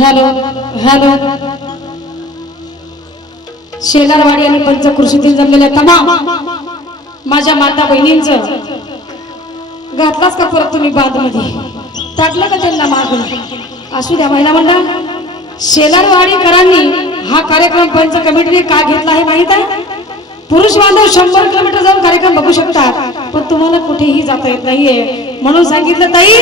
Hello hello. Shelarwadi आणि पंचकृषीतील जमलेल्या तमाम माझ्या माता बहिणींचं घातलाच का परत तुम्ही बादमध्ये टाकलं का त्यांना माग? असू द्या महिला मंडळ. शेलारवाडीकरांनी हा कार्यक्रम पंच कमिटीने का घेतला आहे माहीत आहे? पुरुष बांधव शंभर किलोमीटर जाऊन कार्यक्रम बघू शकतात पण तुम्हाला कुठेही जाता येत नाहीये. म्हणून सांगितलं ताई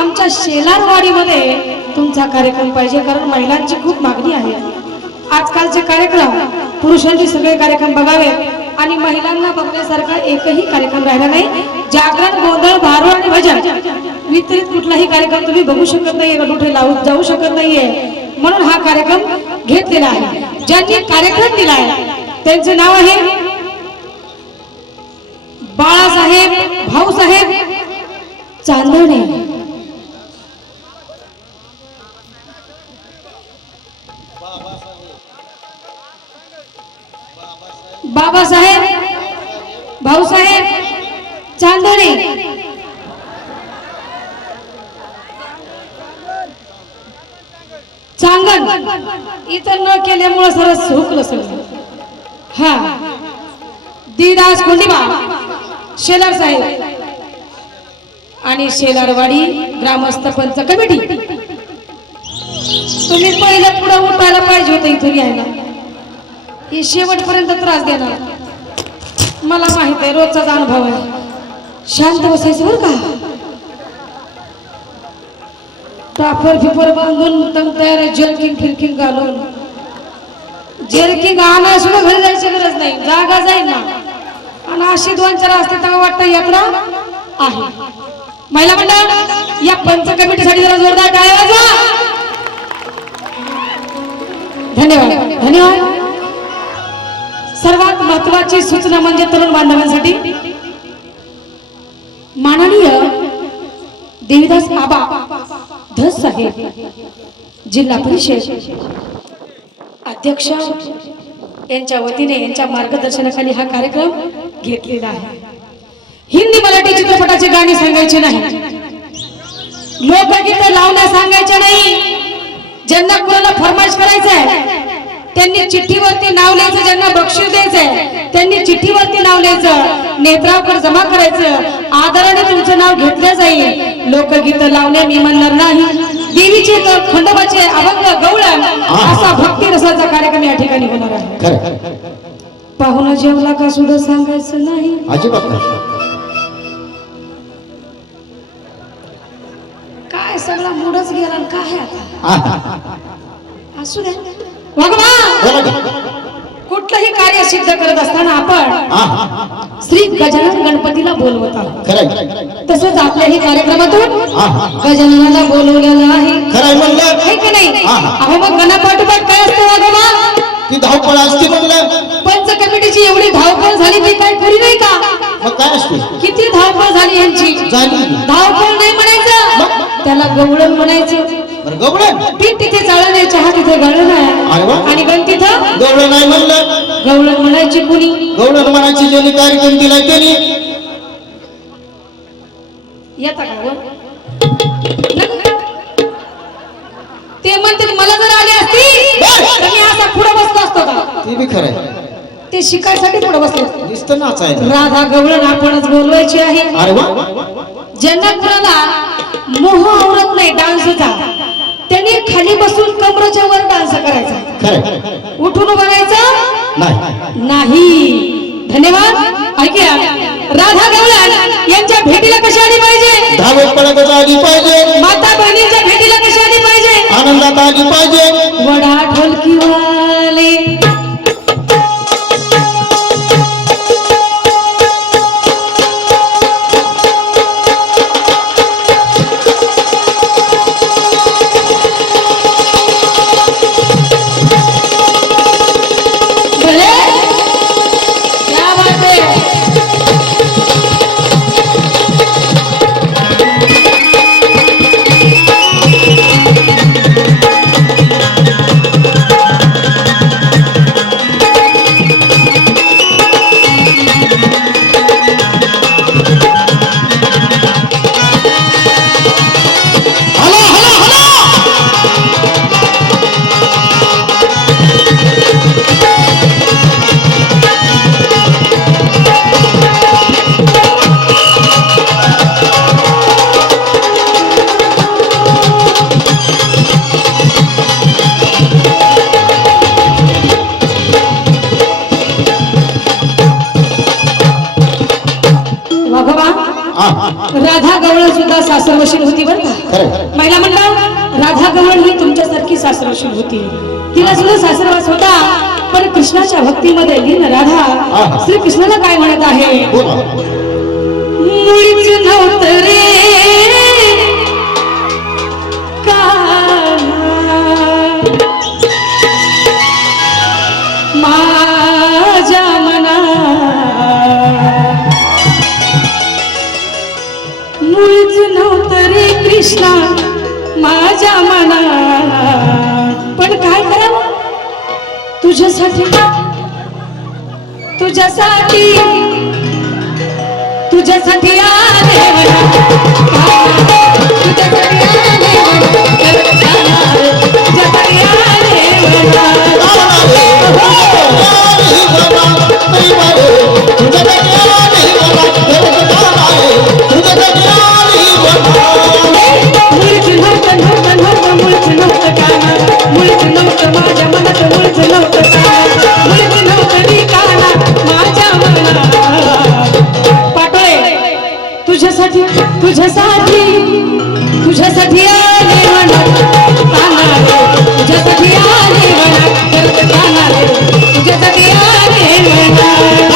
आमच्या शेलारवाडीमध्ये तुमचा कार्यक्रम पाहिजे कारण महिलांची खूप मागणी आहे. आजकालचे कार्यक्रम पुरुषांचे सगळे कार्यक्रम बघावे आणि महिलांना बघण्यासारखा एकही कार्यक्रम राहिला नाही. जागरण गोंधळ भारूळ आणि भजन वितरित कुठलाही कार्यक्रम तुम्ही बघू शकत नाहीये कुठे लावू जाऊ शकत नाहीये. म्हणून हा कार्यक्रम घेतलेला आहे. ज्यांनी कार्यक्रम दिला आहे त्यांचे नाव आहे बाळासाहेब भाऊसाहेब चांदणे बाबासाहेब भाऊसाहेब चांदणे चांगण इतर न केल्यामुळे सरस हुकलं सगळं. हा. दिदास कोंडिबा शेलार साहेब. आणि शेलारवाडी ग्रामस्थ पंच कमिटी. तुम्ही पहिलं पुढे उठायला पाहिजे होतं इथून यायला. हे शेवटपर्यंत त्रास देणार. मला माहीत आहे रोजचाच अनुभव आहे. शांत बसायचं बरं का? टाफर फिफर बांधून तंग तयार जर्किंग फिरकिंग घालून. जर्किंग आणा सुद्धा घरी जायची गरज नाही जागा जाईल ना. आणि अशी दोन चार असते तेव्हा वाटतं यात्रा आहे. महिला मंडळ या पंच कमिटीसाठी जरा जोरदार टाळ्या वाजवा. धन्यवाद. धन्यवाद. सर्वात महत्वाची सूचना म्हणजे तरुण बांधवांसाठी माननीय देवीदास बाबा धस साहेब जिल्हा परिषद अध्यक्ष यांच्या वतीने यांच्या मार्गदर्शनाखाली हा कार्यक्रम घेतलेला आहे. हिंदी मराठी चित्रपटाची गाणी सांगायची नाही. लोकगीत लावण्या सांगायच्या नाही. ज्यांना कुणाला फरमाईश करायचं आहे त्यांनी चिठ्ठीवरती नाव लिहायचं ज्यांना बक्षीस द्यायचंय त्यांनी चिठ्ठीवरती नाव लिहायचं नेत्रावकर जमा करायचं. आदराने तुमचं नाव घेतलं जाईल. लोकगीत लावण्या मी म्हणणार नाही. देवीचे खंडोबाचे अभंग गवळण असा भक्ती रसाचा कार्यक्रम या ठिकाणी होणार आहे. पाहुणा जेवला का सुद्धा सांगायचं नाही. असू द्या. कुठलंही कार्य सिद्ध करत असताना आपण. श्री गजानन गणपतीला बोलवत आहोत. तसंच आपल्याही कार्यक्रमातून. गजाननाला बोलवलेलं आहे. की नाही. अहो मग गणापाठोपाठ काय असतं वागवा ती धावपळ असते म्हणलं. पंच कमिटीची एवढी धावपळ झाली ती काय पुरी नाही का? मग काय असते? किती धावपळ झाली यांची झाली. धावपळ नाही म्हणायचं. त्याला गवळण म्हणायचं. बरं गवळण पीठ तिथे चाळण आहे चहा तिथे गळण अरे वा. आहे आणि गण तिथं? गवळण नाही म्हणलं. गवळण म्हणायची कुणी? गवळण म्हणायची ज्यांनी कार्यक्रम दिलाय त्यांनी. येता का व? नको का? ते म्हणते मला जर आली असती तर मी असा पुढे बसलो असतो का? ते बी खरंय ते शिकायसाठी पुढे बसलो असतो. नुसतं नाचायचं. राधा गवळण आपणच बोलवायची आहे. अरे वा. ज्यांना कुणाला मोह आवडत नाही डान्सचा त्यांनी खाली बसून कमरेच्या वर डान्स करायचा. उठून उभं राहायचं? नाही. नाही. धन्यवाद. ऐकूया. राधा गवळण यांच्या भेटीला कशी आली पाहिजे? धावत आली पाहिजे. माता बहिणीच्या भेटीला कशी आली पाहिजे? झाली पाहिजे. वडा ढोलकीवाले. भले राधा गवळ सुद्धा सासरवशील होती बरं का? महिला मंडळ राधा गवळ ही तुमच्यासारखी सासरवशील होती. तिला सुद्धा सासरवास होता पण कृष्णाच्या भक्तीमध्ये लीन राधा. श्री कृष्णाला काय म्हणत आहे? बोला. मुळीच नव्हतं रे. काना. माझ्या कृष्णा माझ्या मना पण काय करावं? तुझ्यासाठी तुझ्यासाठी तुझ्यासाठी आले तुझ्यासाठी आले तुझ्यासाठी तुझ्यासाठी आले म्हणत काना तुझ्यासाठी आले म्हणत करत तुझ्यासाठी आले म्हणत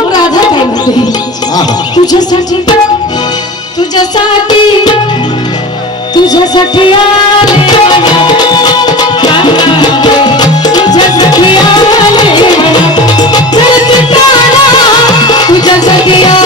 मग तुझ्यासाठी तुझ्यासाठी तुझ्यासाठी तुझ्यासाठी तुझ्यासाठी